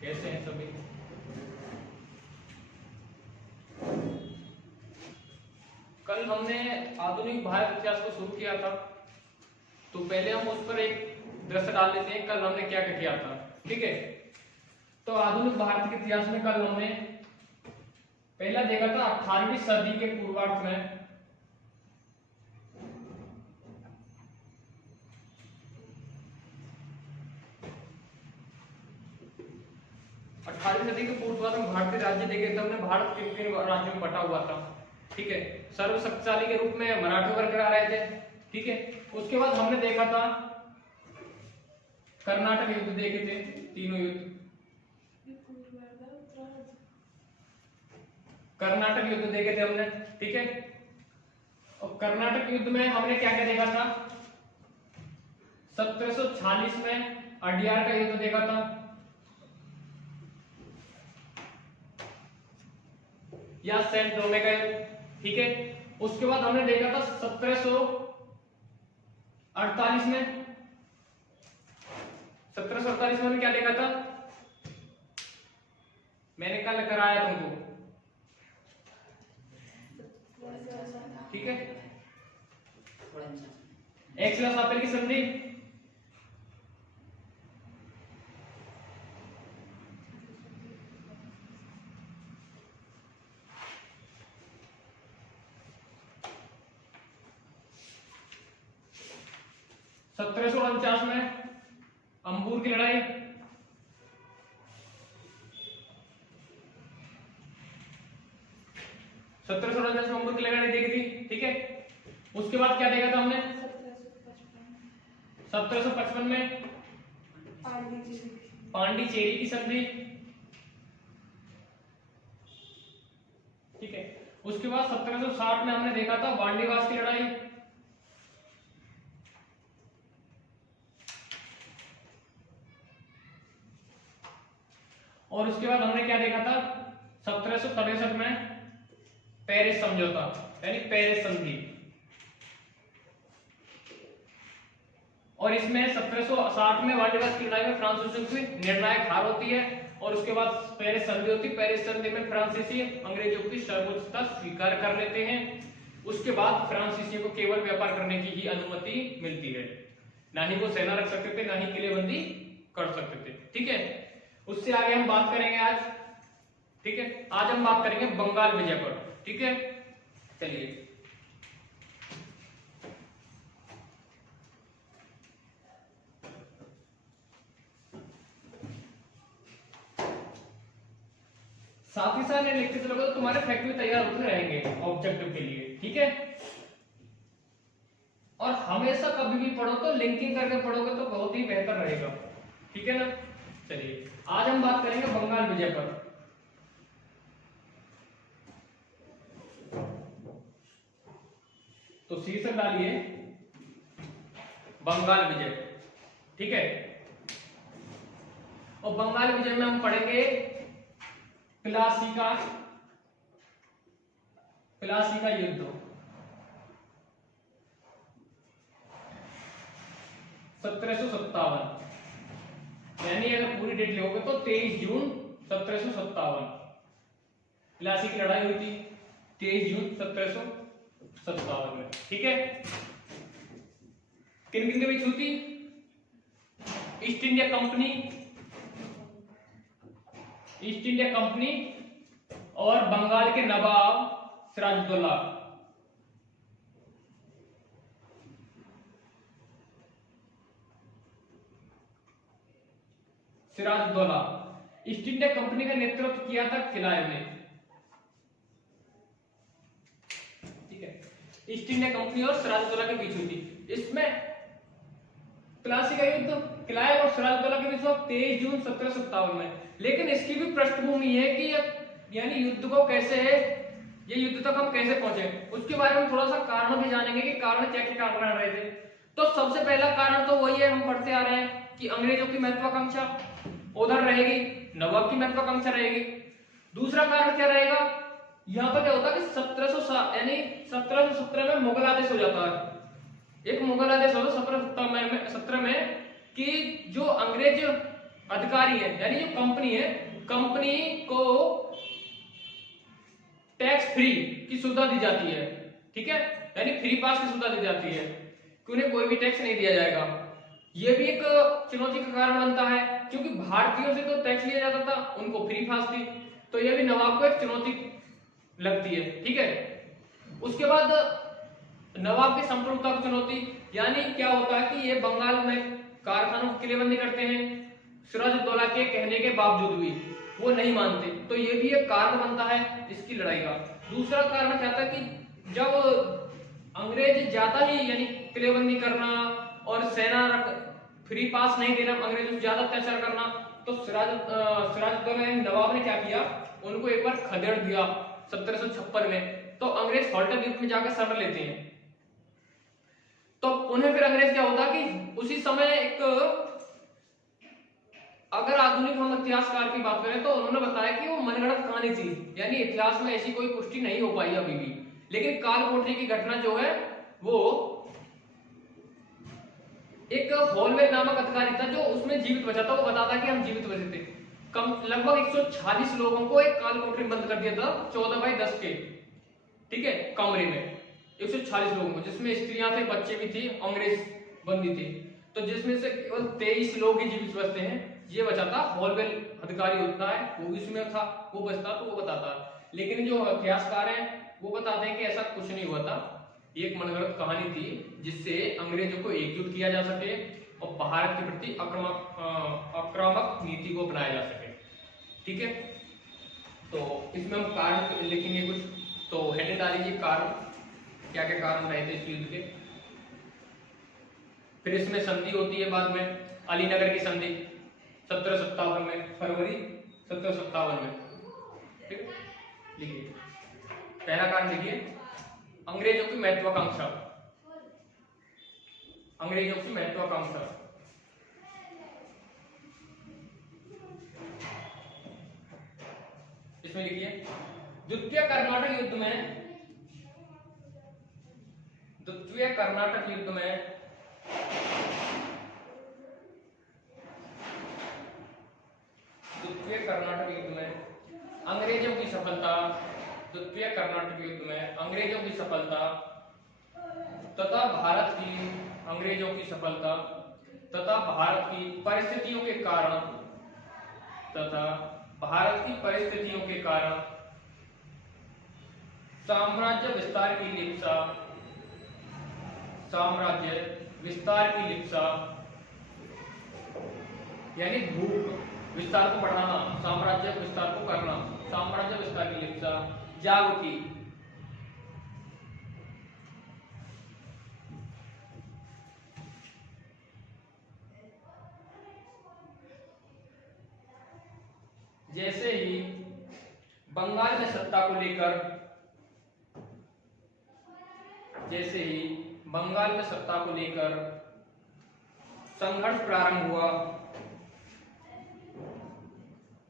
कैसे हैं सभी? कल हमने आधुनिक भारत इतिहास को शुरू किया था, तो पहले हम उस पर एक दृश्य डाल लेते हैं कल हमने क्या क्या किया था। ठीक है, तो आधुनिक भारत के इतिहास में कल हमने पहला देखा था 18वीं सदी के पूर्वार्ध में 18वीं सदी के पूर्वार्ध में भारतीय राज्य देखे थे हमने। भारत किन किन राज्यों में बटा हुआ था। ठीक है, सर्वशक्तिशाली के रूप में मराठे बरकरार रहे थे। ठीक है, उसके बाद हमने देखा था कर्नाटक युद्ध देखे थे, तीनों युद्ध। कर्नाटक युद्ध देखे थे हमने। ठीक है, और कर्नाटक युद्ध में हमने क्या क्या देखा था? 1746 में अडियार का युद्ध देखा था, या सेंट रोमे का युद्ध। ठीक है, उसके बाद हमने देखा था 1748 में 1748 में हमने क्या देखा था? मैंने कल कराया तुमको। ठीक है, एक्सलस आपेल की संधि। सत्रह सौ 49 में अंबूर की लड़ाई। सत्रह सौ 49 में अंबूर की लड़ाई देखी थी। ठीक है, उसके बाद क्या देखा था हमने? 1755 में पांडिचेरी की संधि। ठीक है, उसके बाद 1760 में हमने देखा था वांडीवास की लड़ाई। और उसके बाद हमने क्या देखा था? 1763 में पेरिस समझौता यानी पेरिस संधि। और इसमें 1760 में वांडीवास की लड़ाई में फ्रांसीसियों की निर्णायक हार होती है, और उसके बाद पेरिस संधि होती है। पेरिस संधि में फ्रांसीसी अंग्रेजों की सर्वोच्चता स्वीकार कर लेते हैं। उसके बाद फ्रांसीसियों को केवल व्यापार करने की ही अनुमति मिलती है, ना ही वो सेना रख सकते थे, ना ही किलेबंदी कर सकते थे। ठीक है, उससे आगे हम बात करेंगे आज। ठीक है, आज हम बात करेंगे बंगाल विजय पर। ठीक है, चलिए साथ ही साथ लिखते चलोगे तो तुम्हारे फैक्ट भी तैयार होते रहेंगे ऑब्जेक्टिव के लिए। ठीक है, और हमेशा कभी भी पढ़ो तो लिंकिंग करके पढ़ोगे तो बहुत ही बेहतर रहेगा। ठीक है ना। चलिए आज हम बात करेंगे बंगाल विजय पर। तो शीर्षक डालिए बंगाल विजय। ठीक है, और बंगाल विजय में हम पढ़ेंगे प्लासी का युद्ध। 1757, यानी अगर पूरी डेट लोगे तो 23 जून 1757 प्लासी की लड़ाई हुई थी, 23 जून 1757 में। ठीक है, किन किन के बीच हुई थी? ईस्ट इंडिया कंपनी और बंगाल के नवाब सिराजुद्दौला। ईस्ट इंडिया कंपनी का नेतृत्व किया था खिलाय ने। ठीक है, ईस्ट इंडिया कंपनी और सिराजुद्दौला के बीच हुई थी। इसमें प्लासी का युद्ध खिलाय और सिराजुद्दौला के बीच हुआ 23 जून 1757 में। लेकिन इसकी भी पृष्ठभूमि है कि यानी युद्ध को कैसे है, ये युद्ध तक हम कैसे पहुंचे, उसके बारे में थोड़ा सा कारण भी जानेंगे कि कारण क्या क्या कारण रहे थे। तो सबसे पहला कारण तो वही है, हम पढ़ते आ रहे हैं कि अंग्रेजों की महत्वाकांक्षा उधर रहेगी, नवाब की महत्वाकांक्षा रहेगी। दूसरा कारण क्या रहेगा? यहाँ पर क्या होता है कि 1717 में मुगल आदेश हो जाता है। एक मुगल आदेश होता है 1717 में कि जो अंग्रेज अधिकारी है, यानी जो कंपनी है, कंपनी को टैक्स फ्री की सुविधा दी जाती है, ठीक है, यानी फ्री पास की सुविधा दी जाती है कि उन्हें कोई भी टैक्स नहीं दिया जाएगा। यह भी एक चुनौती का कारण बनता है, क्योंकि भारतीयों से तो टैक्स लिया जाता था, उनको फ्री पास थी, तो यह भी नवाब को एक चुनौती लगती है, ठीक है। उसके बाद नवाब की संप्रभुता की चुनौती, यानी क्या होता है कि ये बंगाल में कारखानों की किलेबंदी करते हैं, सिराजुद्दौला के कहने के बावजूद भी वो नहीं मानते, तो ये भी एक कारण बनता है इसकी लड़ाई का। दूसरा कारण क्या था कि जब अंग्रेज ज्यादा ही, यानी किलेबंदी करना और सेना फ्री पास नहीं देना, अंग्रेजों से ज्यादा अत्याचार करना, तो सिराजुद्दौला नवाब ने क्या किया, उनको एक बार खदेड़ दिया 1756 में। तो अंग्रेज हॉल्टर युद्ध में जाकर शरण लेते हैं। तो उन्हें फिर अंग्रेज क्या होता कि उसी समय एक, अगर आधुनिक हम इतिहासकार की बात करें तो उन्होंने बताया कि वो मनगढ़ंत कहानी थी, यानी इतिहास में ऐसी कोई पुष्टि नहीं हो पाई अभी भी। लेकिन कालकोठरी की घटना जो है वो एक हॉलवेल नामक अधिकारी था जो उसमें जीवित बचा था, वो बताता कि हम जीवित बचे थे। कम लगभग 146 लोगों को एक कालकोठरी में बंद कर दिया था 14x10 के, ठीक है, कमरे में 146 लोगों को, जिसमें स्त्रियां थे, बच्चे भी थे, अंग्रेज बंदी थे। तो जिसमें से केवल 23 लोग ही जीवित बचते हैं, ये बचा था। हॉलवेल अधिकारी होता है वो इसमें था, वो बचता तो वो बताता है। लेकिन जो इतिहासकार हैं वो बताते हैं कि ऐसा कुछ नहीं हुआ था, एक मनगढ़ंत कहानी थी जिससे अंग्रेजों को एकजुट किया जा सके और भारत के प्रति आक्रामक नीति को अपनाया जा सके, ठीक है। तो इसमें हम कारण लिखेंगे कुछ, तो हेडिंग डालिए कारण, क्या क्या कारण रहे थे इस युद्ध के। फिर इसमें संधि होती है बाद में, अलीनगर की संधि 1757 में, फरवरी 1757 में, ठीक। लिखिए पहला कारण, लिखिए अंग्रेजों की महत्वाकांक्षा, अंग्रेजों की महत्वाकांक्षा। इसमें लिखिए द्वितीय कर्नाटक युद्ध में, द्वितीय कर्नाटक युद्ध में अंग्रेजों की सफलता, द्वितीय कर्नाटक युद्ध में अंग्रेजों की सफलता तथा भारत की, अंग्रेजों की सफलता तथा भारत की परिस्थितियों के कारण, तथा भारत की परिस्थितियों के कारण साम्राज्य विस्तार की लिप्सा, साम्राज्य विस्तार की लिप्सा, यानी भूख विस्तार को बढ़ाना, साम्राज्य विस्तार को करना, साम्राज्य विस्तार की लिप्सा जाग उठी। जैसे ही बंगाल में सत्ता को लेकर, जैसे ही बंगाल में सत्ता को लेकर संघर्ष प्रारंभ हुआ,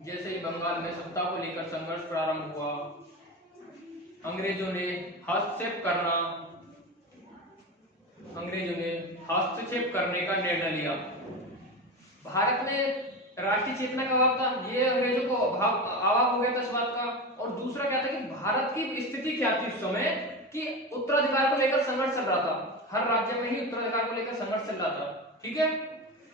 जैसे ही बंगाल में सत्ता को लेकर संघर्ष प्रारंभ हुआ, अंग्रेजों ने हस्तक्षेप करना, अंग्रेजों ने हस्तक्षेप करने का निर्णय लिया। भारत में राष्ट्रीय चेतना का अभाव था, ये अंग्रेजों को अभाव हो गया था इस बात का। और दूसरा क्या था कि भारत की स्थिति क्या थी उस समय कि उत्तराधिकार को लेकर संघर्ष चल रहा था, हर राज्य में ही उत्तराधिकार को लेकर संघर्ष चल रहा था, ठीक है,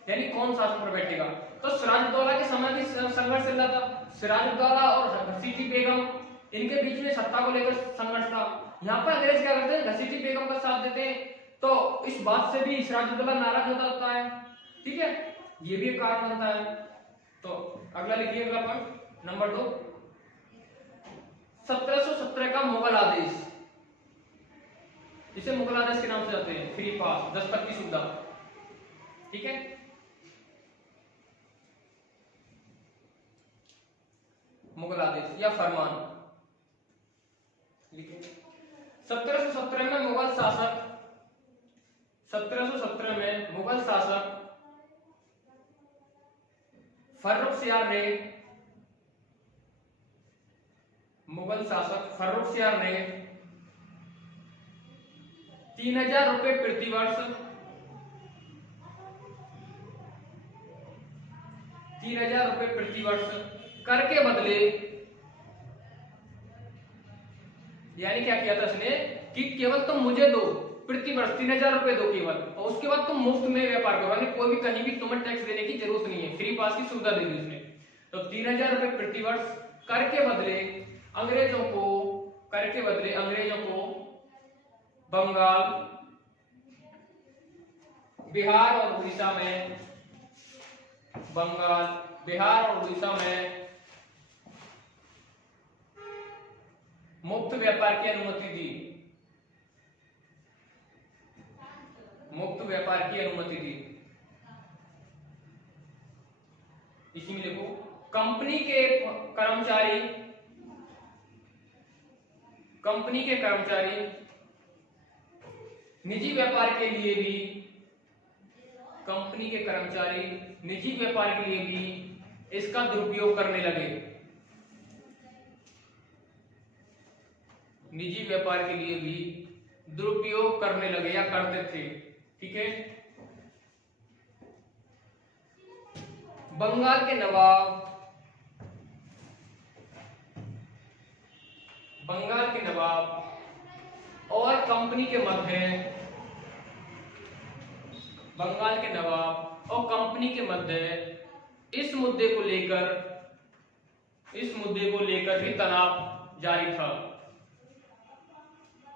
यानी कौन शासन पर बैठेगा। तो सिराजुद्दौला के समय भी संघर्ष चल रहा था, सिराजुद्दौला और घसीटी बेगम, इनके बीच में सत्ता को लेकर संघर्ष था। यहाँ पर अंग्रेज क्या करते हैं, घसीटी बेगम का साथ देते हैं, तो इस बात से भी सिराजुद्दौला नाराज होता है, ठीक है, ये भी एक कारण बनता है। तो अगला लिखिए, अगला पॉइंट नंबर 2, 1717 का मुगल आदेश, इसे मुगल आदेश के नाम से जाते हैं, फ्री पास, दस्तक की सुविधा, ठीक है। मुगल आदेश या फरमान लिखिए। 1717 में मुगल शासक, 1717 में मुगल शासक फर्रुखसियार ने, मुगल शासक फर्रुखसियार ने 3000 रुपए प्रतिवर्ष 3000 रुपए प्रति वर्ष कर के बदले, यानी क्या किया था इसने कि केवल तुम मुझे दो प्रति वर्ष 3000 रुपए दो केवल, और उसके बाद तुम मुफ्त में व्यापार करो, यानी कोई भी कहीं भी तुम्हें टैक्स देने की जरूरत नहीं है, फ्री पास की सुविधा दे दी उसने। तो 3000 रुपए प्रति वर्ष कर के बदले अंग्रेजों को बंगाल, बिहार और उड़ीसा में मुफ्त व्यापार की अनुमति दी। इसी में देखो, कंपनी के कर्मचारी निजी व्यापार के लिए भी इसका दुरुपयोग करने लगे। या करते थे। ठीक है। बंगाल के नवाब और कंपनी के मध्य इस मुद्दे को लेकर भी तनाव जारी था।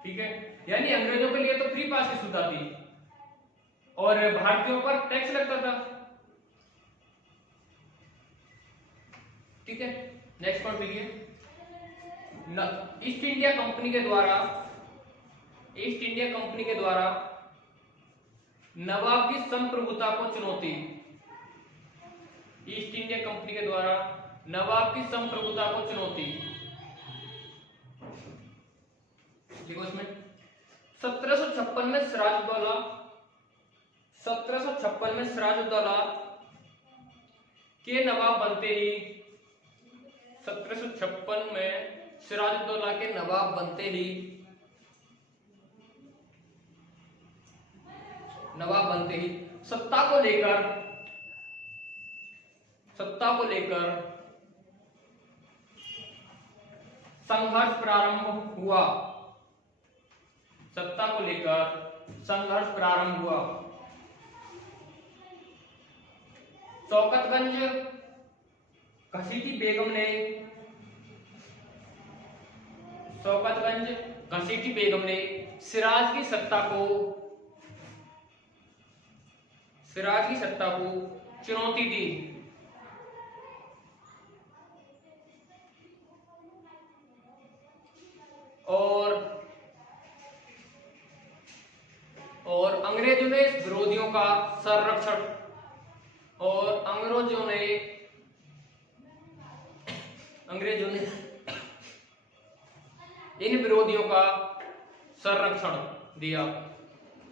ठीक है। यानी अंग्रेजों के लिए तो फ्री पास की सुविधा थी और भारतीयों पर टैक्स लगता था। ठीक है। नेक्स्ट पॉइंट देखिए, ईस्ट इंडिया कंपनी के द्वारा नवाब की संप्रभुता को चुनौती। देखो इसमें 1756 में सिराजुद्दौला के नवाब बनते ही 1756 में सिराजुद्दौला के नवाब बनते ही सत्ता को लेकर संघर्ष प्रारंभ हुआ। शौकतगंज घसीटी बेगम ने सिराज की सत्ता को चुनौती दी। और अंग्रेजों ने विरोधियों का संरक्षण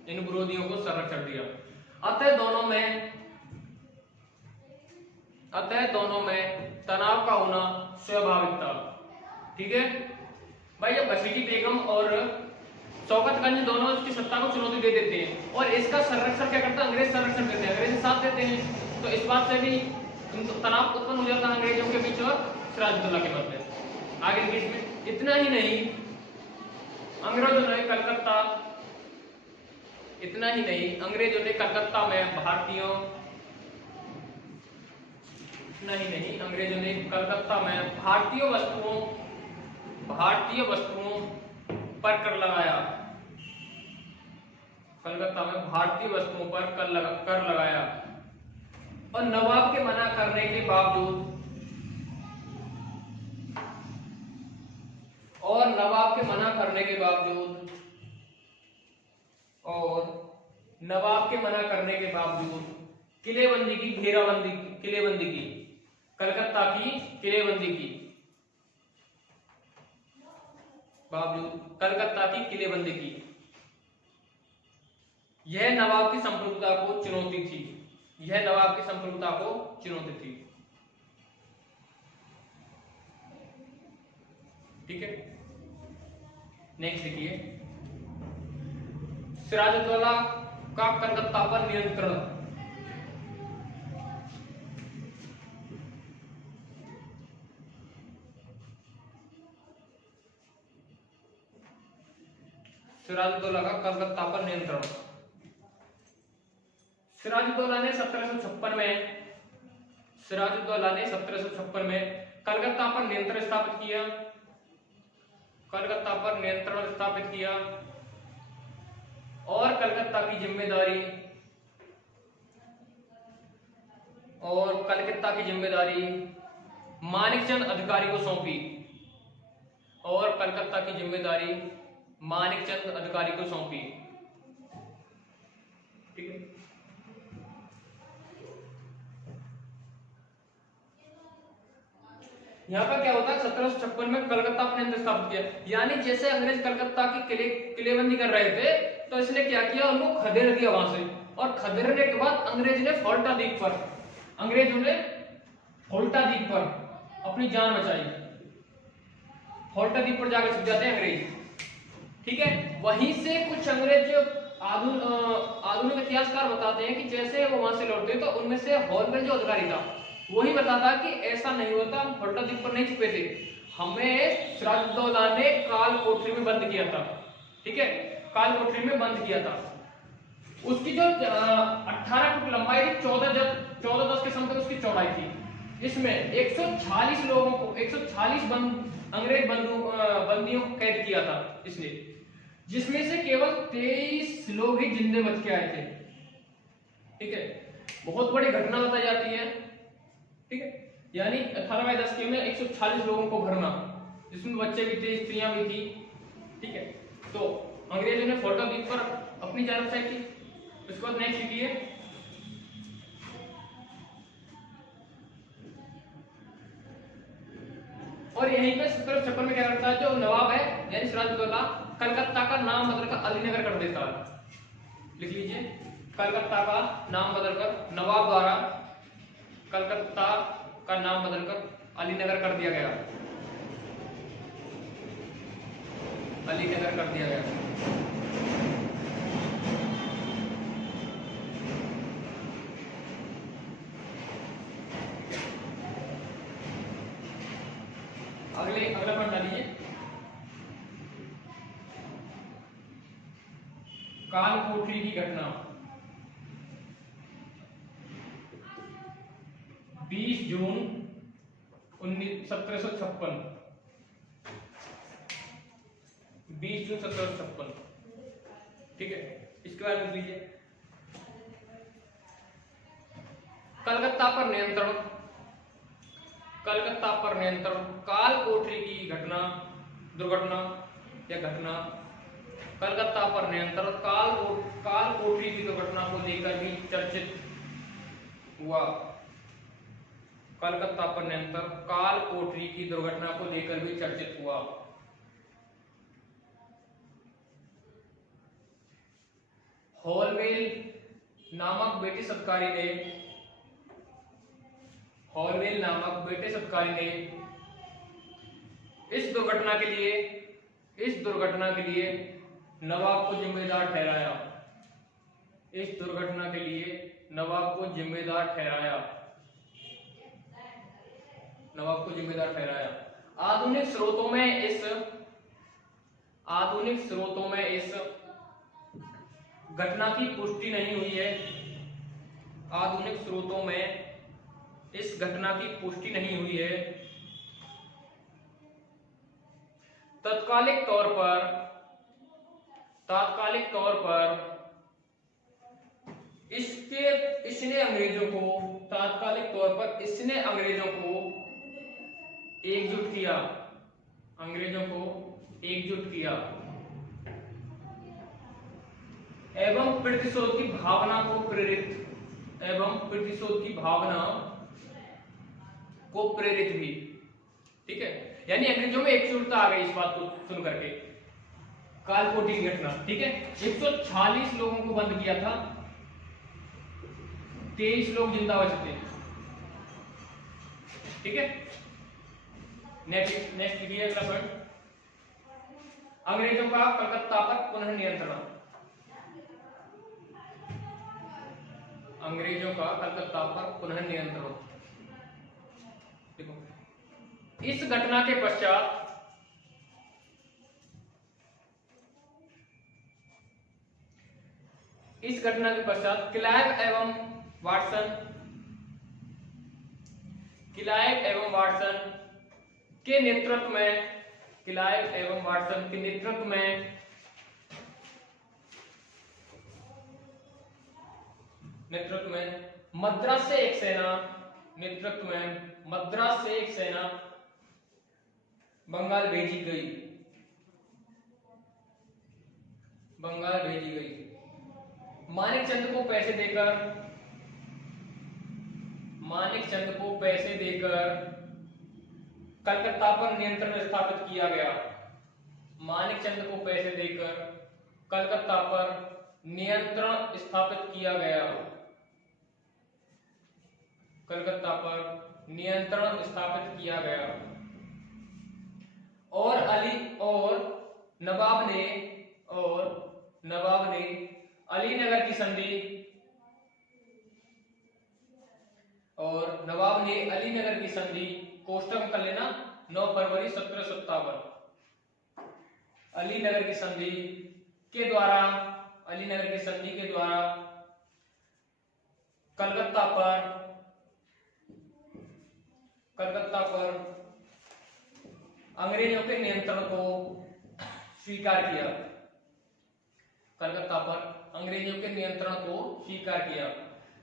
इन विरोधियों को संरक्षण दिया। अतः दोनों में तनाव का होना स्वाभाविक था। ठीक है भाई, जब घसीटी बेगम और शौकतगंज दोनों इसकी सत्ता को चुनौती दे देते हैं और इसका संरक्षण क्या करता है, अंग्रेज संरक्षण देते हैं, अंग्रेज साथ देते हैं, तो इस बात से भी तनाव उत्पन्न हो जाता है अंग्रेजों के बीच और सिराजुद्दौला के मध्य। आगे के इसमें इतना ही नहीं, अंग्रेजों ने कलकत्ता में भारतीय वस्तुओं पर कर लगाया। और नवाब के मना करने के बावजूद किलेबंदी की, कलकत्ता की किलेबंदी की यह नवाब की संप्रभुता को चुनौती थी। ठीक है। नेक्स्ट देखिए, सिराजुद्दौला का कलकत्ता पर नियंत्रण। सिराजुद्दौला का कलकत्ता पर नियंत्रण। सिराजुद्दौला ने 1756 में सिराजुद्दौला ने 1756 में कलकत्ता पर नियंत्रण स्थापित किया, कलकत्ता पर नियंत्रण स्थापित किया और कलकत्ता की जिम्मेदारी मानिकचंद अधिकारी को सौंपी, और कलकत्ता की जिम्मेदारी मानिकचंद अधिकारी को सौंपी। ठीक है, यहाँ पर क्या होता है, 1756 में कलकत्ता पर नियंत्रण स्थापित किया, यानी जैसे अंग्रेज कलकत्ता की किलेबंदी कर रहे थे तो इसने क्या किया, उनको खदेड़ दिया वहां से, और खदेड़ने के बाद अंग्रेजों ने फोल्टा द्वीप पर अपनी जान बचाई। फोल्टा द्वीप पर जाकर छिप जाते हैं अंग्रेज। ठीक है, वहीं से कुछ अंग्रेज आधुनिक इतिहासकार बताते हैं कि जैसे वो वहां से लौटते तो उनमें से हॉलवेल जो अधिकारी था वही बताता कि ऐसा नहीं होता, हम फोल्टा द्वीप पर नहीं छुपे थे, हमें सिराजुद्दौला ने काल कोठरी में बंद किया था। ठीक है, काल कोठरी में बंद किया था। उसकी जो 18 फुट लंबाई थी, 14 के समथिंग उसकी चौड़ाई थी। इसमें 146 लोगों को, 146 अंग्रेज बंदियों को कैद किया था इसने, जिसमें से केवल 23 लोग ही जिंदे बच के आए थे। ठीक है, बहुत बड़ी घटना बताई जाती है। ठीक है, यानी 18/10 के में 146 लोगों को भरना, जिसमें बच्चे भी थे, स्त्रियां भी थी। ठीक है, तो अंग्रेजों ने फोल्टा द्वीप पर अपनी जान बचाई थी। उसके बाद नेक्स्ट लिखिए, और यहीं पे 1756 में क्या करता है, जो नवाब है यानी सिराजुद्दौला, कलकत्ता का नाम बदलकर अलीनगर कर देता है। लिख लीजिए, कलकत्ता का नाम बदलकर, नवाब द्वारा कलकत्ता का नाम बदलकर अलीनगर कर दिया गया, अलीनगर कर दिया गया। अगला पॉइंट डालिए, काल कोठरी की घटना। 20 जून 1756, 20 जून 1756। ठीक है, इसके बारे में लीजिए, कलकत्ता पर नियंत्रण, कलकत्ता पर नियंत्रण, काल कोठरी की घटना, दुर्घटना या घटना, कलकत्ता पर नियंत्रण, काल कोठरी की दुर्घटना को लेकर भी चर्चित हुआ। कलकत्ता पर नियंत्रण, काल कोठरी की दुर्घटना को लेकर भी चर्चित हुआ। हॉलवेल नामक ब्रिटिश अधिकारी ने, हॉलवेल नामक ब्रिटिश अधिकारी ने इस दुर्घटना के लिए नवाब को जिम्मेदार ठहराया, इस दुर्घटना के लिए नवाब को जिम्मेदार ठहराया, नवाब को जिम्मेदार ठहराया। आधुनिक स्रोतों में इस घटना की पुष्टि नहीं हुई है, आधुनिक स्रोतों में इस घटना की पुष्टि नहीं हुई है। तात्कालिक तौर पर इसने अंग्रेजों को एकजुट किया एवं प्रतिशोध की भावना को प्रेरित भी। ठीक है, यानी अंग्रेजों में एकजुटता आ गई इस बात को सुन करके, काल कोठरी की घटना। ठीक है, 146 लोगों को बंद किया था, 23 लोग जिंदा बचे थे। ठीक है, नेक्स्ट लिखिए अगला पॉइंट, अंग्रेजों का कलकत्ता पर पुनः नियंत्रण, अंग्रेजों का कलकत्ता पर पुनः नियंत्रण। देखो, इस घटना के पश्चात इस घटना के पश्चात क्लाइव एवं वाटसन के नेतृत्व में मद्रास से एक सेना बंगाल भेजी गई। मानिकचंद को पैसे देकर कलकत्ता पर नियंत्रण स्थापित किया गया। और नवाब ने अलीनगर की संधि कोष्टक कर लेना 9 फरवरी 1757 अलीनगर की संधि के द्वारा कलकत्ता पर अंग्रेजों के नियंत्रण को स्वीकार किया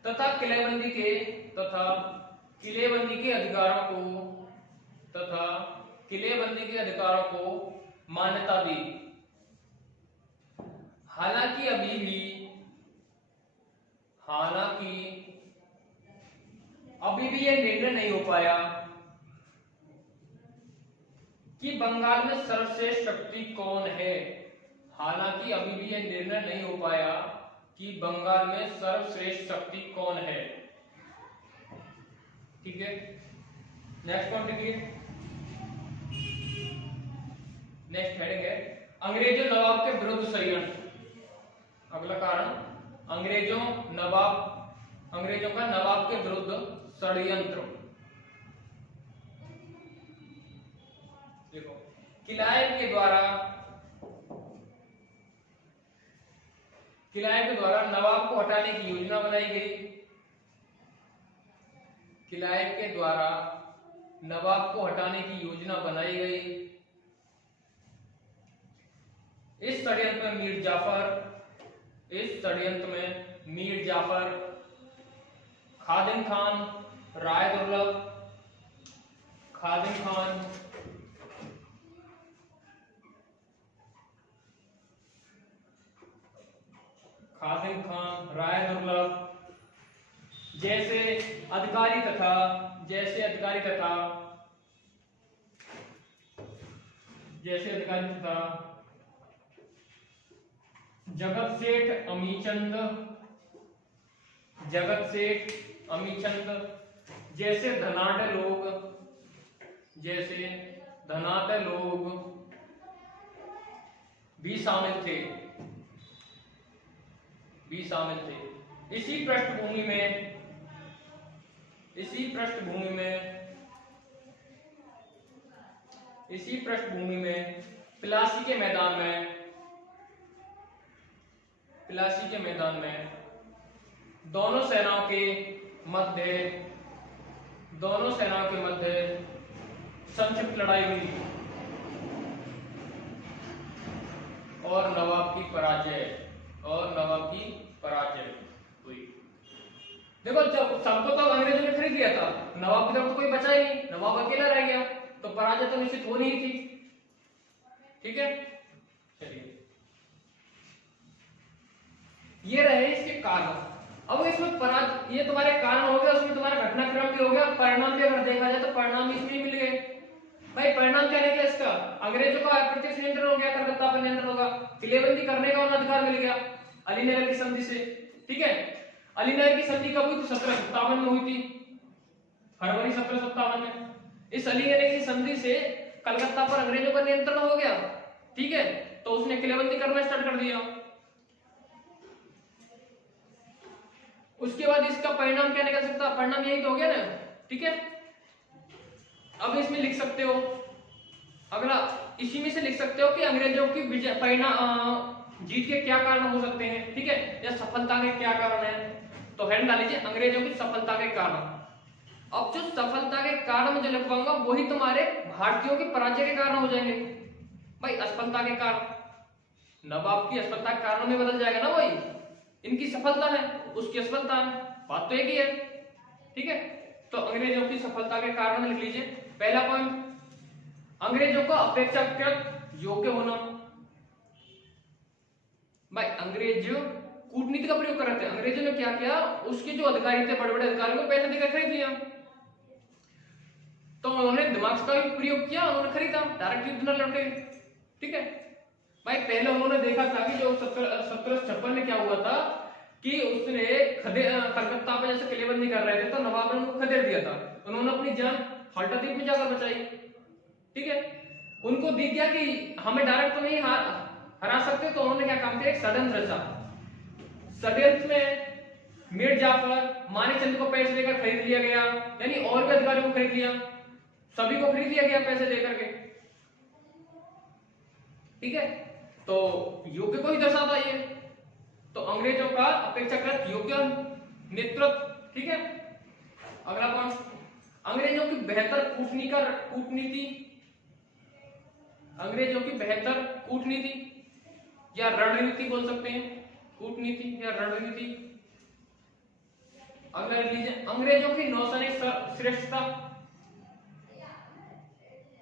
तथा किलेबंदी के अधिकारों को मान्यता दी। हालांकि अभी भी यह निर्णय नहीं हो पाया कि बंगाल में सर्वश्रेष्ठ शक्ति कौन है। ठीक है, नेक्स्ट पॉइंट देखिए। नेक्स्ट हेडिंग है अंग्रेजों नवाब के विरुद्ध षड्यंत्र। अगला कारण अंग्रेजों का नवाब के विरुद्ध षड्यंत्र। देखो, क्लाइव के द्वारा नवाब को हटाने की योजना बनाई गई। इस षड्यंत्र में मीर जाफर, खादिम खान, राय दुर्लभ, जैसे अधिकारी तथा जगत सेठ अमीचंद जैसे धनाढ़ लोग भी शामिल थे। इसी पृष्ठभूमि में प्लासी के मैदान में दोनों सेनाओं के मध्य संक्षिप्त लड़ाई हुई और नवाब की पराजय हुई। देखो, जब सबको तो अंग्रेजों ने खरीद लिया था, नवाब की तरफ तो कोई बचा ही नहीं, नवाब अकेला रह गया, तो पराजय तो निश्चित होनी ही थी। ठीक है, चलिए, ये रहे इसके कारण। अब इसमें ये तुम्हारे कारण हो गया, उसमें तुम्हारा घटनाक्रम भी हो गया, परिणाम भी अगर देखा जाए तो परिणाम इसमें ही मिल गए। भाई, परिणाम क्या निकला इसका? अंग्रेजों का अप्रत्यक्ष नियंत्रण हो गया, कलकत्ता पर नियंत्रण होगा, किलेबंदी करने का उन्हें अधिकार मिल गया अलीनगर की संधि से। ठीक है, अलीनगर की संधि कब हुई थी? 1757 में हुई थी, फरवरी 1757 में। इस अलीनगर की संधि से कलकत्ता पर अंग्रेजों का नियंत्रण हो गया। ठीक है, तो उसने किलेबंदी करना स्टार्ट कर दिया। उसके बाद इसका परिणाम क्या निकल सकता? परिणाम यही तो हो गया ना। ठीक है, अब इसमें लिख सकते हो, अगला इसी में से लिख सकते हो कि अंग्रेजों की विजय परिणाम जीत के क्या कारण हो सकते हैं, ठीक है, या सफलता के क्या कारण है। तो हेड डाल लीजिए अंग्रेजों की सफलता के कारण। अब जो सफलता के कारण मुझे लिख पाऊंगा वही तुम्हारे भारतीयों की पराजय के कारण हो जाएंगे। भाई असफलता के कारण, नवाब की असफलता के कारण में बदल जाएगा ना, वही इनकी सफलता है उसकी असफलता है, बात तो एक ही है, ठीक है। तो अंग्रेजों की सफलता के कारण लिख लीजिए पहला पॉइंट, अंग्रेजों का अपेक्षाकृत योग्य होना। भाई अंग्रेज कूटनीति का प्रयोग कर रहे थे, अंग्रेजों ने क्या किया, उसके जो अधिकारी थे बड़े बड़े अधिकारियों को पैसे देकर खरीद लिया, तो उन्होंने दिमाग का भी प्रयोग किया, उन्होंने खरीदा, डायरेक्ट युद्ध न लड़े, ठीक है। भाई पहले उन्होंने देखा था कि जो 1756 में क्या हुआ था कि उसने कलकत्ता पे जैसे किलेबंदी कर रहे थे तो नवाब ने उनको खदेड़ दिया था, उन्होंने अपनी जान हाल्टा द्वीप में जाकर बचाई, ठीक है। उनको दिख गया कि हमें डायरेक्ट तो नहीं हरा सकते, तो उन्होंने क्या काम किया, एक षड्यंत्र रचा। षड्यंत्र में मीर जाफर मानेचंद को पैसे देकर खरीद लिया गया, यानी और भी अधिकारियों को खरीद लिया, सभी को खरीद लिया गया पैसे देकर के, ठीक है। तो योग्य को ही दर्शाता ये, तो अंग्रेजों का अपेक्षाकृत योग्य नेतृत्व, ठीक है। अगला पॉइंट, अंग्रेजों की बेहतर कूटनीति, अंग्रेजों की बेहतर कूटनीति या रणनीति बोल सकते हैं, कूटनीति या रणनीति। अगला लीजिए अंग्रेजों की नौसैनिक श्रेष्ठता,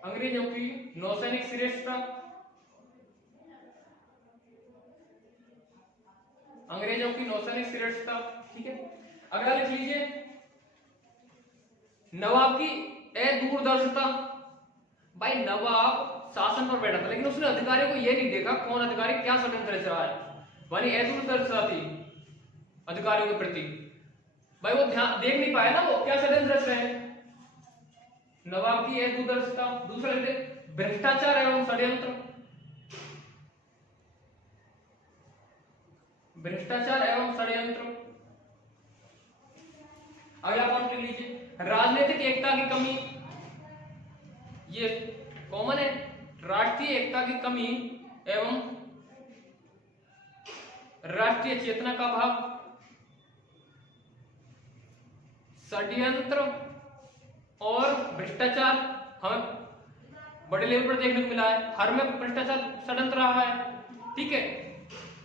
अंग्रेजों की नौसैनिक श्रेष्ठता, अंग्रेजों की नौसैनिक श्रेष्ठता, ठीक है। अगला लिख लीजिए नवाब की अदूरदर्शिता। भाई नवाब शासन पर बैठा था लेकिन उसने अधिकारियों को यह नहीं देखा कौन अधिकारी क्या षड्यंत्र रच रहा है, यानी अदूरदर्शिता थी अधिकारियों के प्रति। भाई वो ध्यान देख नहीं पाया ना वो क्या षड्यंत्र रच रहे हैं, नवाब की अदूरदर्शिता। दूसरा लिखते भ्रष्टाचार एवं षड्यंत्र, भ्रष्टाचार एवं षड्यंत्र। अगला पॉइंट लिख लीजिए राजनीतिक एकता की कमी, ये कॉमन है, राष्ट्रीय एकता की कमी एवं राष्ट्रीय चेतना का अभाव, षड्यंत्र और भ्रष्टाचार हमें बड़े लेवल पर देखने को मिला है, हर में भ्रष्टाचार षड्यंत्र रहा है, ठीक है।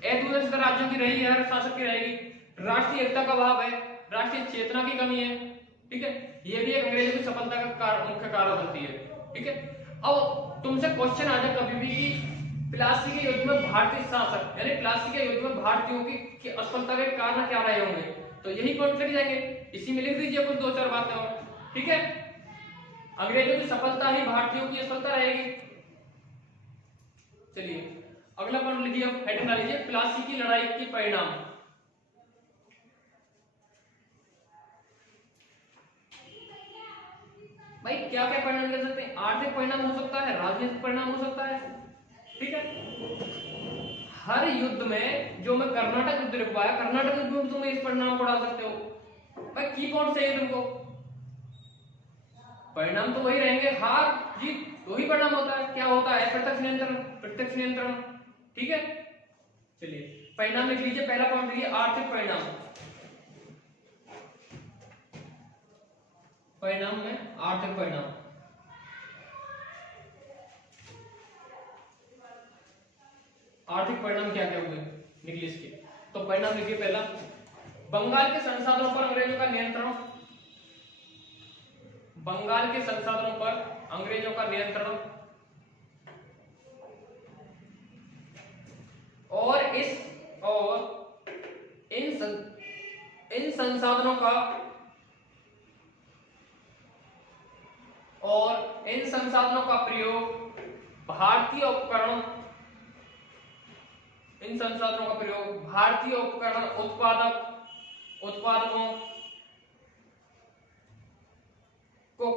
अदूरदर्शिता राज्यों की रही है, हर शासक की रहेगी, राष्ट्रीय एकता का अभाव है, राष्ट्रीय चेतना की कमी है, ठीक है। ये भी एक अंग्रेजों की सफलता का मुख्य कारण बनती है, ठीक है। अब तुमसे क्वेश्चन आ जाए कभी भी कि प्लासी के युद्ध में भारतीय शासक यानी प्लासी के युद्ध में भारतीयों की असफलता के कारण क्या रहे होंगे, तो यही पॉइंट कर जाएंगे, इसी में लिख दीजिए कुछ दो चार बातें और, ठीक है। अंग्रेजों की सफलता ही भारतीयों की असफलता रहेगी। चलिए अगला पॉइंट लिखिए, हेडिंग डाल लीजिए प्लासी की लड़ाई की परिणाम। भाई क्या क्या परिणाम ले सकते हैं, आर्थिक परिणाम हो सकता है, राजनीतिक परिणाम हो सकता है, ठीक है। हर युद्ध में जो मैं कर्नाटक युद्ध लिखवाया, कर्नाटक युद्ध में तुम इस परिणाम को डाल सकते हो। भाई की पॉइंट चाहिए तुमको, परिणाम तो वही रहेंगे, हार जीत वही परिणाम होता है, क्या होता है प्रत्यक्ष नियंत्रण, प्रत्यक्ष नियंत्रण, ठीक है। चलिए परिणाम लिख लीजिए, पहला पॉइंट लिखिए आर्थिक परिणाम, परिणाम में आर्थिक परिणाम, आर्थिक परिणाम क्या क्या हुए निकले इसके, तो परिणाम लिखिए पहला बंगाल के संसाधनों पर अंग्रेजों का नियंत्रण, बंगाल के संसाधनों पर अंग्रेजों का नियंत्रण, और इन संसाधनों का प्रयोग भारतीय उपकरण, इन संसाधनों का प्रयोग भारतीय उपकरण उत्पादकों को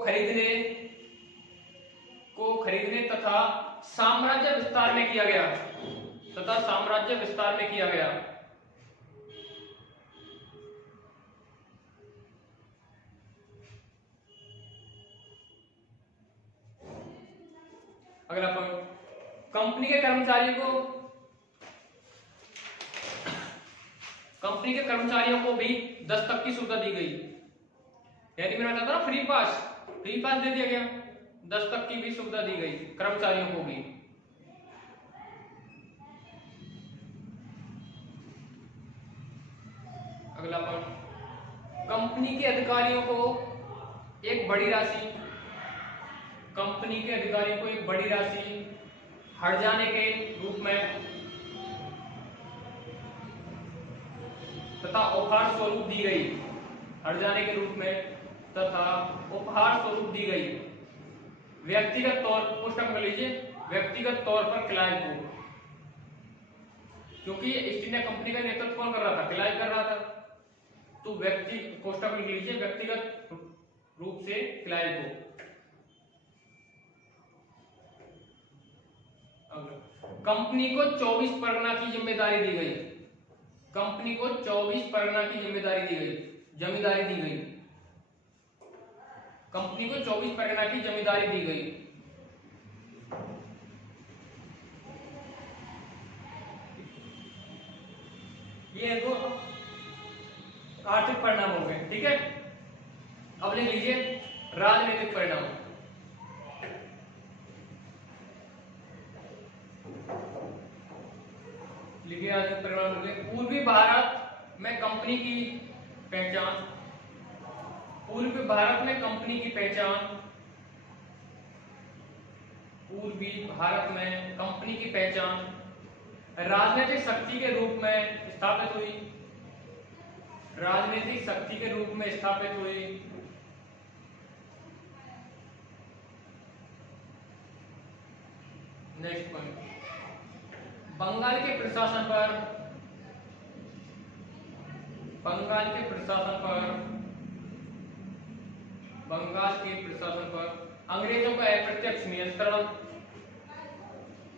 खरीदने तथा साम्राज्य विस्तार में किया गया, अगला पॉइंट कंपनी के कर्मचारियों को कंपनी के कर्मचारियों को भी 10 तक की सुविधा दी गई। यानी मैंने बताया था ना फ्री पास दे दिया गया, 10 तक की भी सुविधा दी गई कर्मचारियों को भी। अगला पॉइंट, कंपनी के अधिकारियों को एक बड़ी राशि, कंपनी के अधिकारियों को एक बड़ी राशि हट जाने के रूप में तथा उपहार स्वरूप दी गई, हट जाने के रूप में तथा उपहार स्वरूप दी गई व्यक्तिगत तौर, पुस्तक में लीजिए, व्यक्तिगत तौर पर क्लाइव को, क्योंकि ईस्ट इंडिया कंपनी का नेतृत्व कौन कर रहा था? क्लाइव कर रहा था, तो व्यक्ति कोष्टक में लिख लीजिए व्यक्तिगत रूप से क्लाइव को। कंपनी को 24 परगना की जिम्मेदारी दी गई, कंपनी को 24 परगना की जिम्मेदारी दी गई, जमींदारी दी गई, कंपनी को 24 परगना की जमींदारी दी गई। ये दो आर्थिक परिणाम हो गए, ठीक है। अब लिख लीजिए राजनीतिक परिणाम। लिखिए राजनीतिक परिणाम लिखिए। पूर्वी भारत में कंपनी की पहचान, पूर्वी भारत में कंपनी की पहचान, पूर्वी भारत में कंपनी की पहचान राजनीतिक शक्ति के रूप में स्थापित हुई, राजनीतिक शक्ति के रूप में स्थापित हुई। नेक्स्ट पॉइंट, बंगाल के प्रशासन पर, बंगाल के प्रशासन पर, बंगाल के प्रशासन पर अंग्रेजों का अप्रत्यक्ष नियंत्रण,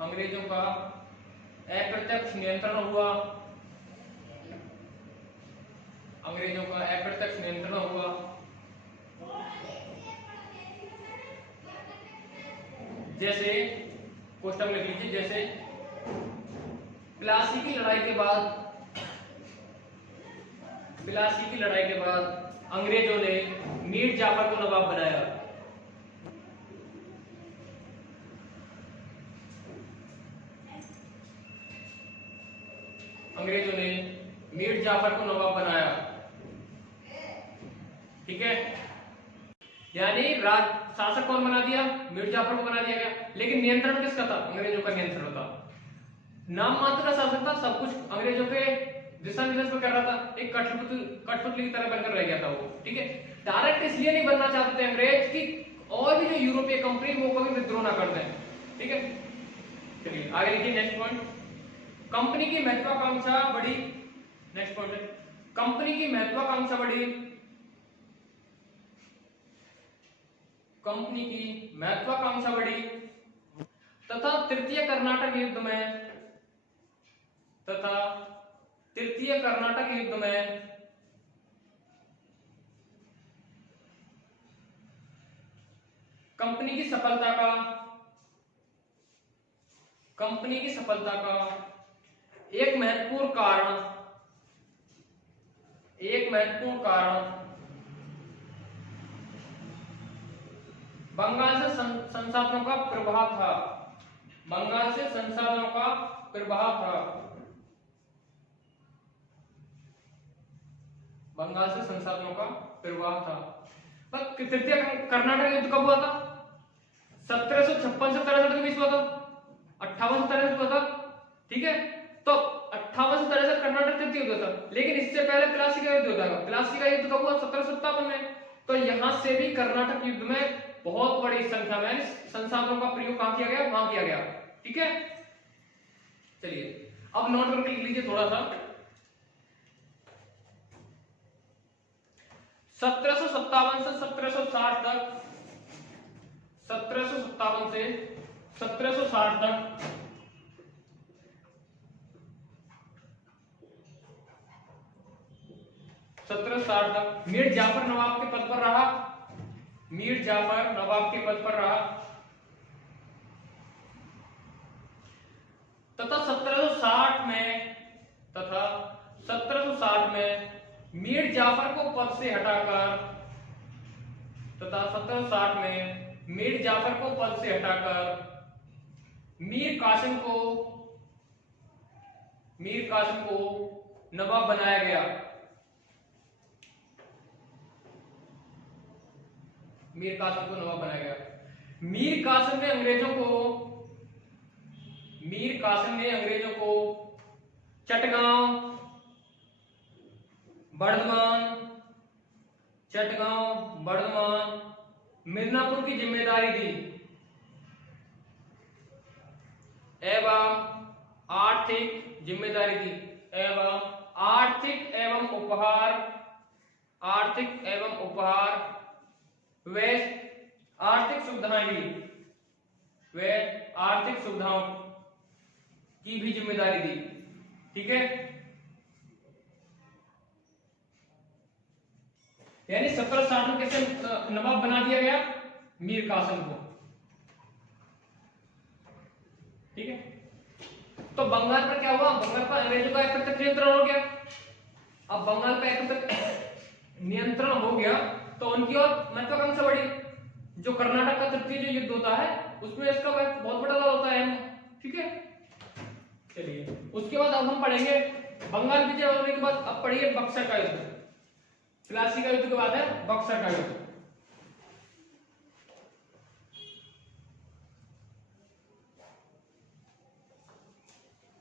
अंग्रेजों का अप्रत्यक्ष नियंत्रण हुआ, अंग्रेजों का अप्रत्यक्ष नियंत्रण हुआ। जैसे क्वेश्चन लिख लीजिए, जैसे प्लासी की लड़ाई के बाद, प्लासी की लड़ाई के बाद अंग्रेजों ने मीर जाफर को नवाब बनाया, अंग्रेजों ने मीर जाफर को नवाब बनाया, ठीक है। यानी राज शासक कौन बना दिया? मीर जाफर को बना दिया गया, लेकिन नियंत्रण किसका था? अंग्रेजों का नियंत्रण था। नाम मात्र का शासक था, सब कुछ अंग्रेजों के दिशा निर्देश पर कर रहा था, एक कठपुतली की तरह बनकर रह गया था वो, ठीक है। डायरेक्ट इसलिए नहीं बनना चाहते थे अंग्रेज की और भी जो यूरोपीय कंपनी वो कभी विद्रोह ना कर दें, ठीक है। चलिए आगे लिखिए नेक्स्ट पॉइंट, कंपनी की महत्वाकांक्षा बढ़ी। नेक्स्ट पॉइंट है कंपनी की महत्वाकांक्षा बढ़ी, कंपनी की महत्वाकांक्षा बढ़ी तथा तृतीय कर्नाटक युद्ध में, तथा तृतीय कर्नाटक युद्ध में कंपनी की सफलता का, कंपनी की सफलता का एक महत्वपूर्ण कारण, एक महत्वपूर्ण कारण बंगाल से संसाधनों का प्रवाह था, बंगाल से संसाधनों का प्रवाह था, बंगाल से संसाधनों का प्रवाह था। पर तृतीय कर्नाटक युद्ध कब हुआ था? 1756 से 63 के बीच हुआ था, 58 से 63 हुआ था, ठीक है। तो 58 से 63 कर्नाटक तृतीय युद्ध था, लेकिन इससे पहले प्लासी का युद्ध होता है। प्लासी का युद्ध कब हुआ? 1757 में। तो यहां से भी कर्नाटक युद्ध में बहुत बड़ी संख्या में संसाधनों का प्रयोग कहां किया गया? वहां किया गया, ठीक है। चलिए अब नोट करके लिख लीजिए थोड़ा सा। 1757 से 1760 तक, 1757 से 1760 तक मीर जाफर नवाब के पद पर रहा, मीर जाफर नवाब के पद पर रहा तथा 1760 में, तथा 1760 में मीर जाफर को पद से हटाकर तथा 1760 में मीर जाफर को पद से हटाकर मीर कासिम को नवाब बनाया गया। मीर कासिम को नवाब बनाया गया। मीर कासिम ने अंग्रेजों को चटगांव, बर्धमान, मिदनापुर की जिम्मेदारी दी एवं आर्थिक जिम्मेदारी दी एवं आर्थिक एवं उपहार वे आर्थिक सुविधाएं दी, वे आर्थिक सुविधाओं की भी जिम्मेदारी दी। ठीक है, यानी 1760 में कैसे नवाब बना दिया गया मीर कासिम को। ठीक है, तो बंगाल पर क्या हुआ, बंगाल पर अंग्रेजों का एक तक नियंत्रण हो गया। अब बंगाल का एक तक नियंत्रण हो गया तो उनकी और महत्वाकांक्षा बढ़ी। जो कर्नाटक का तृतीय जो युद्ध होता है उसमें इसका बहुत बड़ा रोल होता है। ठीक है, चलिए उसके बाद अब हम पढ़ेंगे बंगाल विजय होने के बाद अब पढ़िए बक्सर का युद्ध। प्लासी का युद्ध के बाद है बक्सर का युद्ध।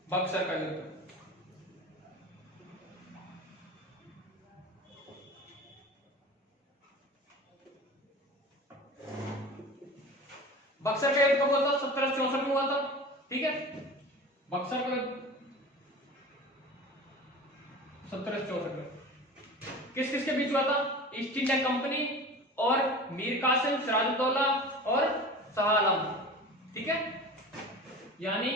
बक्सर का युद्ध बक्सर का युद्ध कब हुआ था? 1764 में हुआ था। ठीक है, बक्सर का 1764 में किस किस के बीच हुआ था? ईस्ट इंडिया कंपनी और मीर कासिम, सिराजुद्दौला और शाह आलम। ठीक है, यानी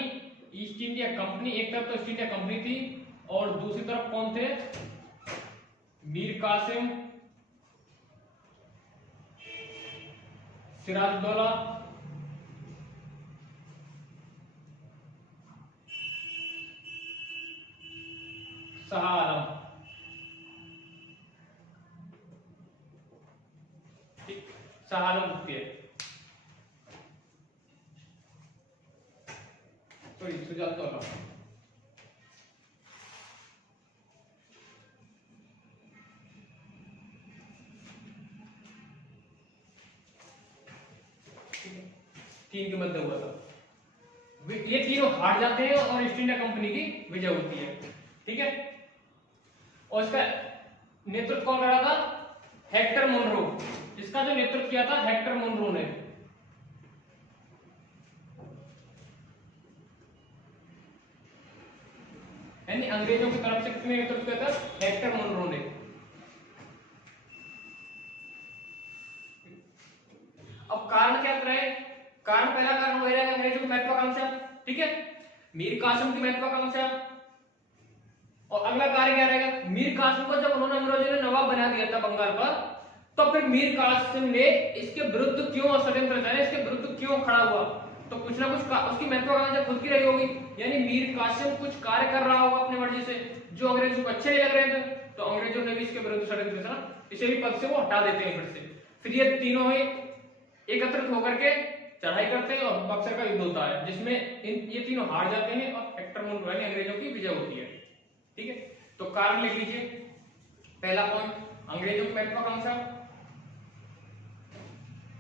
ईस्ट इंडिया कंपनी, एक तरफ तो ईस्ट इंडिया कंपनी थी और दूसरी तरफ कौन थे? मीर कासिम, सिराजुद्दौला, शाह आलम। शाह आलम द्वितीय, सॉरी सुजातौला। तीन के मध्य हुआ था। ये तीनों हार जाते हैं और ईस्ट इंडिया कंपनी की विजय होती है। ठीक है, और इसका नेतृत्व कौन कर रहा था? Hector Monroe. इसका जो नेतृत्व किया था हेक्टर मोनरो ने। यानी अंग्रेजों की तरफ से किसने नेतृत्व किया था? हेक्टर मोनरो ने। अब कारण क्या रहे? कारण, पहला कारण हो जाएगा अंग्रेजों की महत्वाकांक्षा। ठीक है, मीर कासिम की महत्वाकांक्षा। और अगला कार्य क्या रहेगा? मीर कासिम को जब उन्होंने अंग्रेजों ने नवाब बना दिया था बंगाल पर, तो फिर मीर कासिम ने इसके विरुद्ध क्यों षड्यंत्र रचा, इसके विरुद्ध क्यों खड़ा हुआ? तो कुछ ना कुछ उसकी महत्वाकांक्षा खुद की रही होगी। यानी मीर कासिम कुछ कार्य कर रहा होगा अपनी मर्जी से जो अंग्रेजों को अच्छे नहीं लग रहे थे, तो अंग्रेजों ने भी इसके विरुद्ध षड्यंत्र रचा, इसे भी पद से वो हटा देते हैं फिर से। फिर ये तीनों ही एकत्रित होकर के चढ़ाई करते हैं और बक्सर का युद्ध होता है, जिसमें ये तीनों हार जाते हैं और हेक्टर मोनरो यानी अंग्रेजों की विजय होती है। ठीक है, तो कारण लिख लीजिए। पहला पॉइंट अंग्रेजों की महत्वाकांक्षा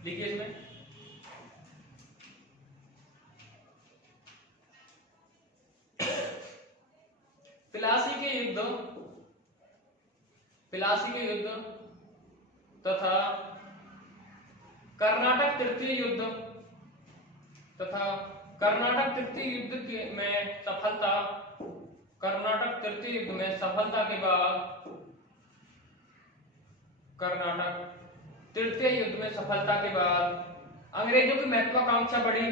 लिखिए इसमें। प्लासी के युद्ध तथा कर्नाटक तृतीय युद्ध में सफलता, कर्नाटक तृतीय युद्ध में सफलता के बाद, कर्नाटक तृतीय युद्ध में सफलता के बाद अंग्रेजों की महत्वाकांक्षा बढ़ी,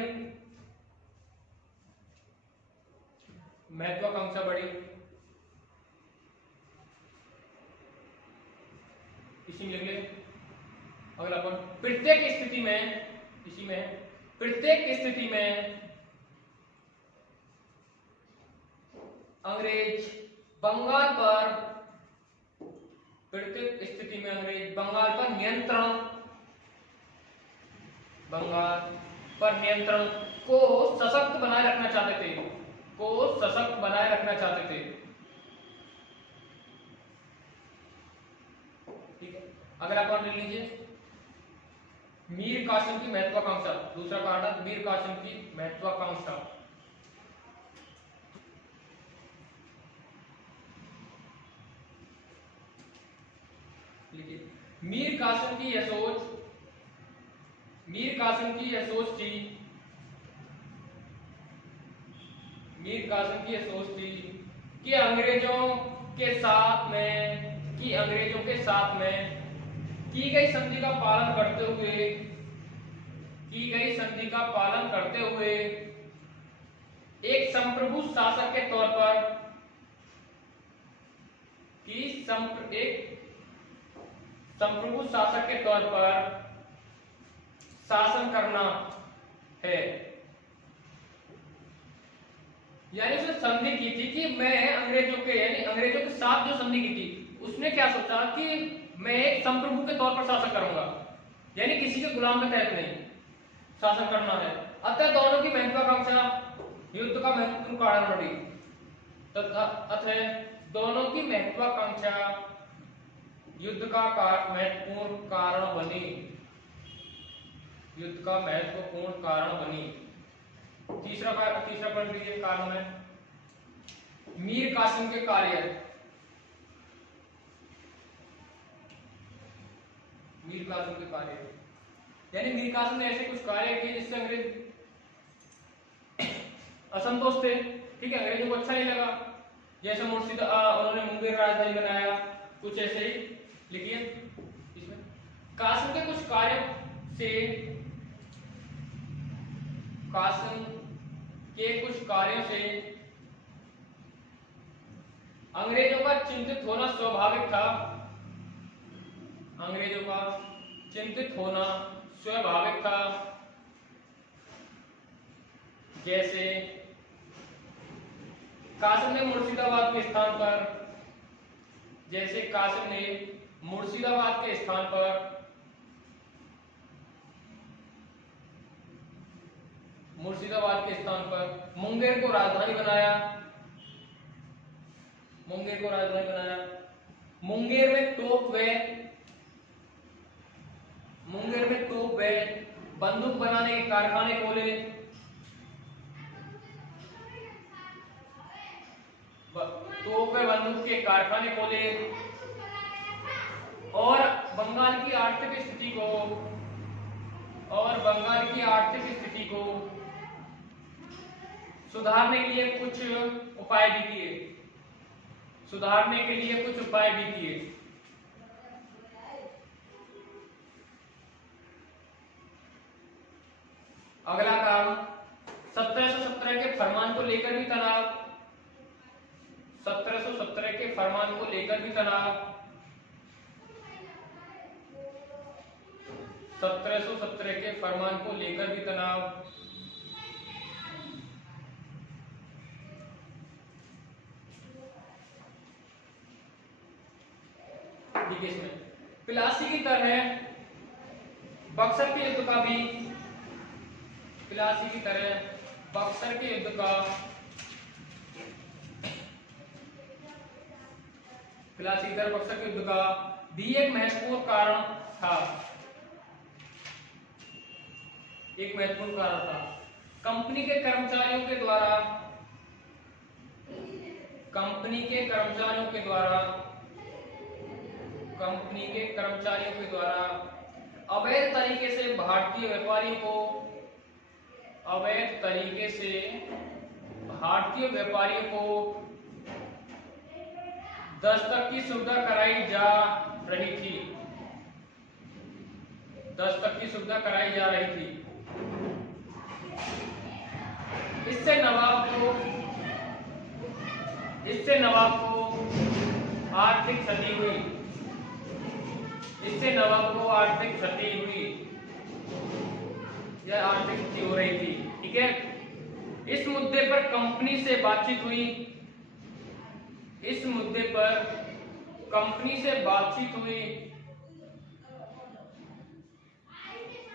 इसी में लिख ले। अगला पॉइंट, प्रत्येक स्थिति में अंग्रेज बंगाल पर पीड़ित स्थिति में अंग्रेज बंगाल पर नियंत्रण को सशक्त बनाए रखना चाहते थे, ठीक है। अगला पॉइंट ले लीजिए, मीर कासिम की महत्वाकांक्षा। दूसरा कारण मीर कासिम की महत्वाकांक्षा। लिखिए, मीर कासिम की यह सोच थी कि अंग्रेजों के साथ में की गई संधि का पालन करते हुए एक संप्रभु शासक के तौर पर शासन करना है। यानी उसने संधि की थी कि मैं अंग्रेजों के साथ जो संधि की थी, उसने क्या सोचा कि मैं एक संप्रभु के तौर पर शासन करूंगा, यानी किसी के गुलाम के तहत नहीं शासन करना है। अतः दोनों की महत्वाकांक्षा युद्ध का महत्वपूर्ण कारण बनी। दोनों की महत्वाकांक्षा युद्ध का महत्वपूर्ण कारण बनी। तीसरा पॉइंट लीजिए, कारण में मीर कासिम के कार्य। यानी मीर कासिम ने ऐसे कुछ कार्य किए जिससे अंग्रेज असंतोष थे, ठीक है, अंग्रेजों को अच्छा नहीं लगा। जैसे उन्होंने मुंगेर राजधानी बनाया, कुछ ऐसे ही लिखिए इसमें। कासिम के कुछ कार्यों से अंग्रेजों का चिंतित होना स्वाभाविक था। जैसे कासिम ने मुर्शिदाबाद के स्थान पर मुंगेर को राजधानी बनाया। मुंगेर में तोप व बंदूक बनाने के कारखाने खोले। बंदूक के कारखाने खोले और बंगाल की आर्थिक स्थिति को सुधारने के लिए कुछ उपाय भी किए। अगला काम 1717 के फरमान को लेकर भी तनाव। 1717 के फरमान को लेकर भी तनाव। 1717 के फरमान को लेकर भी तनाव। इसमें प्लासी की तरह बक्सर के युद्ध का भी एक महत्वपूर्ण कारण था। कंपनी के कर्मचारियों के द्वारा अवैध तरीके से भारतीय व्यापारियों को दस्तक की सुविधा कराई जा रही थी। इससे नवाब को आर्थिक क्षति हुई। यह आर्थिक क्षति हो रही थी, ठीक है। इस मुद्दे पर कंपनी से बातचीत हुई। इस मुद्दे पर कंपनी से बातचीत हुई,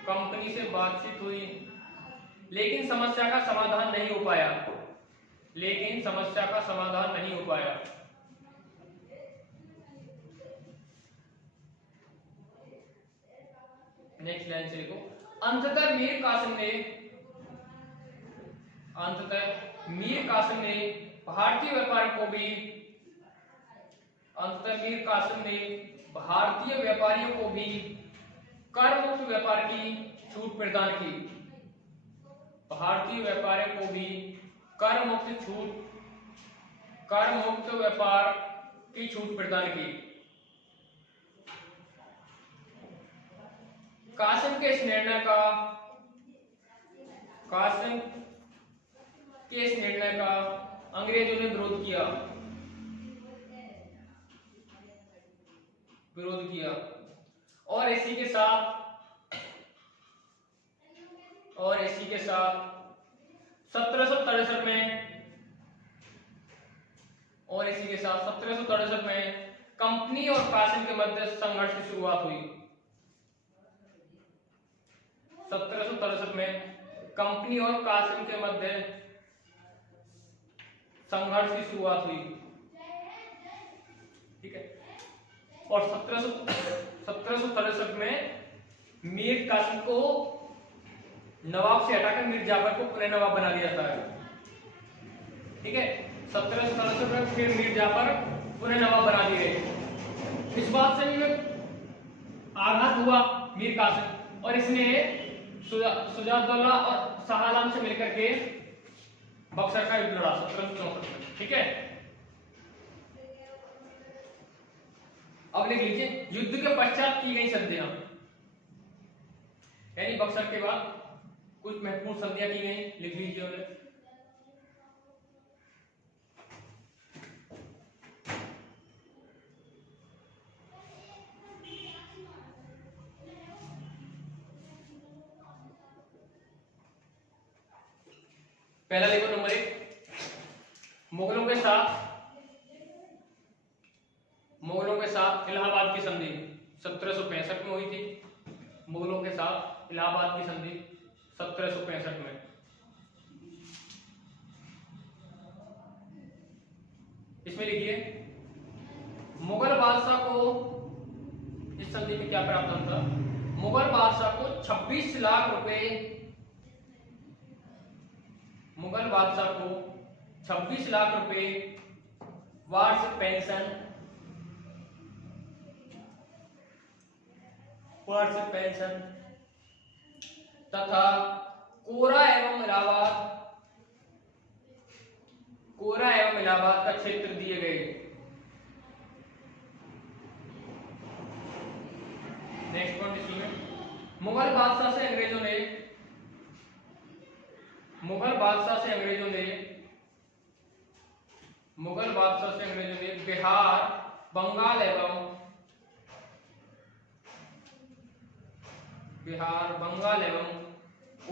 कंपनी से बातचीत हुई, लेकिन समस्या का समाधान नहीं हो पाया, लेकिन समस्या का समाधान नहीं हो पाया। नेक्स्ट लाइन से देखो, अंततः मीर कासिम ने भारतीय व्यापारियों को भी, अंततः मीर कासिम ने भारतीय व्यापारियों को भी कर मुक्त व्यापार की छूट प्रदान की, भारतीय व्यापारियों को भी कर मुक्त व्यापार की छूट प्रदान की। कासिम के इस निर्णय का अंग्रेजों ने विरोध किया और इसी के साथ 1763 में कंपनी और कासिम के मध्य संघर्ष की शुरुआत हुई। 1763 में कंपनी और कासिम के मध्य संघर्ष की शुरुआत हुई, ठीक है। और 1763 में मीर कासिम को नवाब से हटाकर मीर जाफर को पुनः नवाब बना दिया जाता है, ठीक है। 1763 में फिर मीर जाफर पुनः नवाब बना दिए गए। इस बात से भी आघात हुआ मीर कासिम, और इसने शुजाउद्दौला और शाह आलम से मिलकर के बक्सर का युद्ध लड़ा 1764 में, ठीक है। अब लिख लीजिए युद्ध के पश्चात की गई संधियां, यानी बक्सर के बाद कुछ महत्वपूर्ण संधियां की गई, लिख लीजिए उन्हें। पहला देखो नंबर 1, मुगलों के साथ इलाहाबाद की संधि 1765 में हुई थी। मुगलों के साथ इलाहाबाद की संधि 1765 में। इसमें लिखिए मुगल बादशाह को इस संधि में क्या प्रावधान था। मुगल बादशाह को 26 लाख रुपए, मुगल बादशाह को 26 लाख रुपए वार्षिक पेंशन तथा कोरा एवं इलाहाबाद का क्षेत्र दिए गए। नेक्स्ट पॉइंट इसमें मुगल बादशाह से अंग्रेजों ने बिहार, बंगाल एवं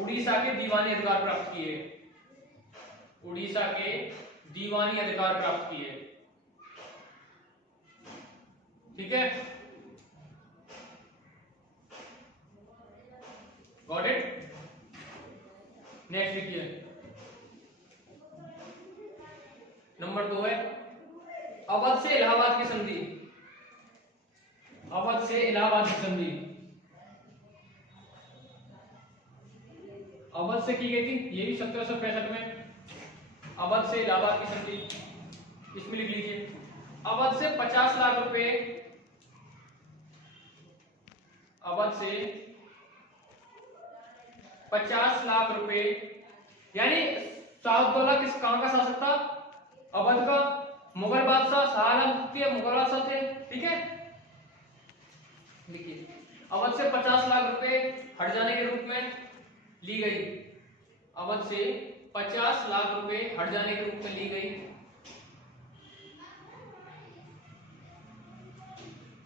उड़ीसा के दीवानी अधिकार प्राप्त किए, ठीक है। Got it. नेक्स्ट लिखिए नंबर 2 है अवध से इलाहाबाद की संधि। अवध से की गई थी, ये भी 1765 में। अवध से इलाहाबाद की संधि, इसमें लिख लीजिए अवध से 50 लाख रुपए, यानी शाहउद्दौला कहां का शासक था? अवध का। मुगल बादशाह शाह आलम द्वितीय मुगल बादशाह थे, ठीक है। देखिए अवध से 50 लाख रुपए हट जाने के रूप में ली गई। अवध से 50 लाख रुपए हट जाने के रूप में ली गई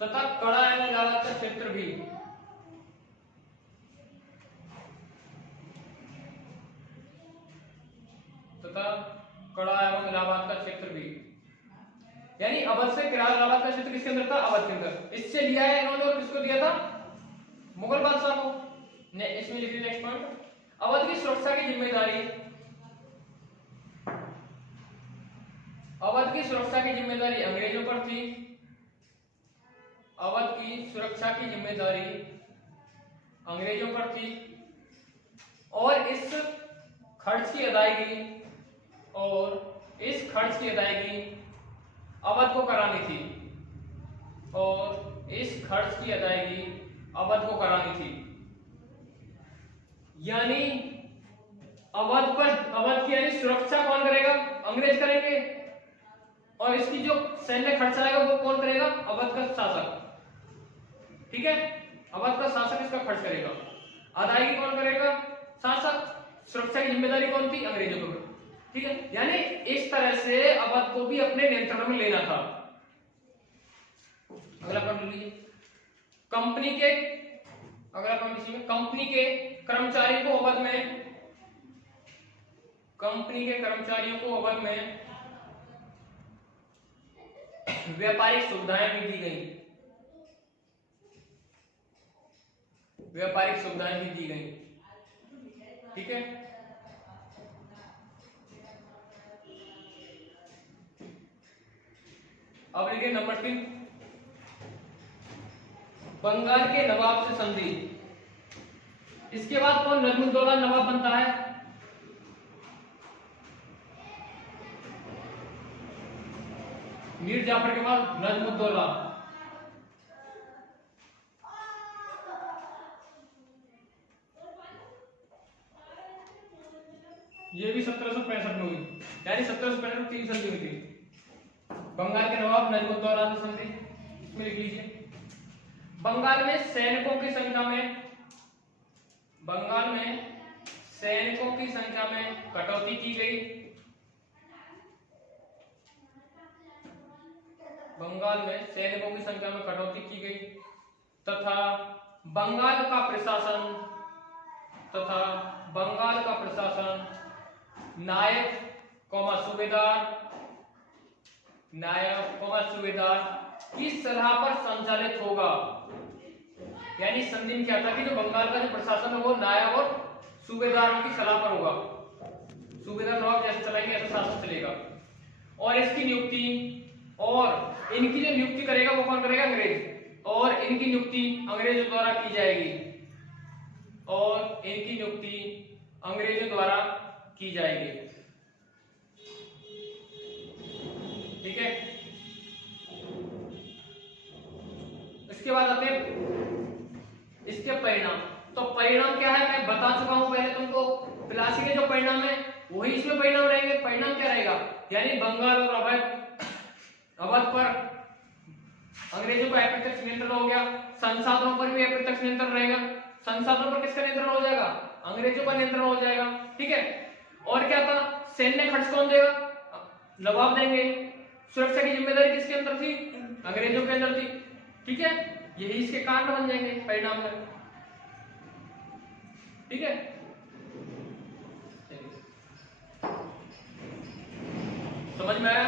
तथा कड़ा एवं इलाहाबाद का क्षेत्र भी यानी अवध से किराराबाद का क्षेत्र किसके अंदर था? अवध के अंदर। इससे लिया है इन्होंने और किसको दिया था? मुगल बादशाह को। ने इसमें लिख नेक्स्ट पॉइंट, अवध की सुरक्षा की जिम्मेदारी, अवध की सुरक्षा की जिम्मेदारी अंग्रेजों पर थी। अवध की सुरक्षा की जिम्मेदारी अंग्रेजों पर थी और इस खर्च की अदायगी अवध को करानी थी और इस खर्च की अदायगी अवध को करानी थी। यानी अवध की यानी सुरक्षा कौन करेगा? अंग्रेज करेंगे और इसकी जो सैन्य खर्च आएगा वो कौन करेगा? अवध का शासक। ठीक है, अवध का शासक इसका खर्च करेगा, अदायगी कौन करेगा? शासक। सुरक्षा की जिम्मेदारी कौन थी? अंग्रेजों को। ठीक है, यानी इस तरह से अवध को भी अपने नियंत्रण में लेना था। अगला पॉइंट लीजिए, कंपनी के, अगला पॉइंट इसी में, कंपनी के कर्मचारियों को अवध में, कंपनी के कर्मचारियों को अवध में व्यापारिक सुविधाएं भी दी गई, व्यापारिक सुविधाएं भी दी गई। ठीक है, अब लिखिए नंबर 3, बंगाल के नवाब से संधि। इसके बाद कौन नजमुद्दौला नवाब बनता है? मीर जाफर के बाद नजमुद्दौला। ये भी 1765 में हुई, यानी 1765 में 3 संधि हुई थी। बंगाल के नवाब नजमुद्दौला से संधि, इसमें लिख लीजिए। बंगाल में सैनिकों की संख्या में, बंगाल में सैनिकों की संख्या में कटौती की गई। बंगाल में सैनिकों की संख्या में कटौती की गई तथा बंगाल का प्रशासन, नायक सूबेदार की सलाह पर संचालित होगा। यानी संधि में क्या था कि जो बंगाल का जो प्रशासन है वो नायक और सूबेदारों की सलाह पर होगा। सूबेदार नवाब जैसे चलाएंगे ऐसा शासन चलेगा। और इसकी नियुक्ति और इनकी जो नियुक्ति करेगा वो कौन करेगा? अंग्रेज। और इनकी नियुक्ति अंग्रेजों द्वारा की जाएगी, और इनकी नियुक्ति अंग्रेजों द्वारा की जाएगी। ठीक है, इसके बाद आते हैं इसके परिणाम। तो परिणाम क्या है मैं बता चुका हूं पहले तुमको। प्लासी के जो परिणाम है वही इसमें परिणाम रहेंगे। परिणाम क्या रहेगा? यानी बंगाल और अवध पर अंग्रेजों का अप्रत्यक्ष नियंत्रण हो गया। संसाधनों पर भी अप्रत्यक्ष नियंत्रण रहेगा। संसाधनों पर किसका नियंत्रण हो जाएगा? अंग्रेजों का नियंत्रण हो जाएगा। ठीक है, और क्या था? सैन्य खर्च कौन देगा? नवाब देंगे। सुरक्षा की जिम्मेदारी किसके अंदर थी? अंग्रेजों के अंदर थी। ठीक है, यही इसके कारण बन जाएंगे परिणाम में। ठीक है, समझ में आया?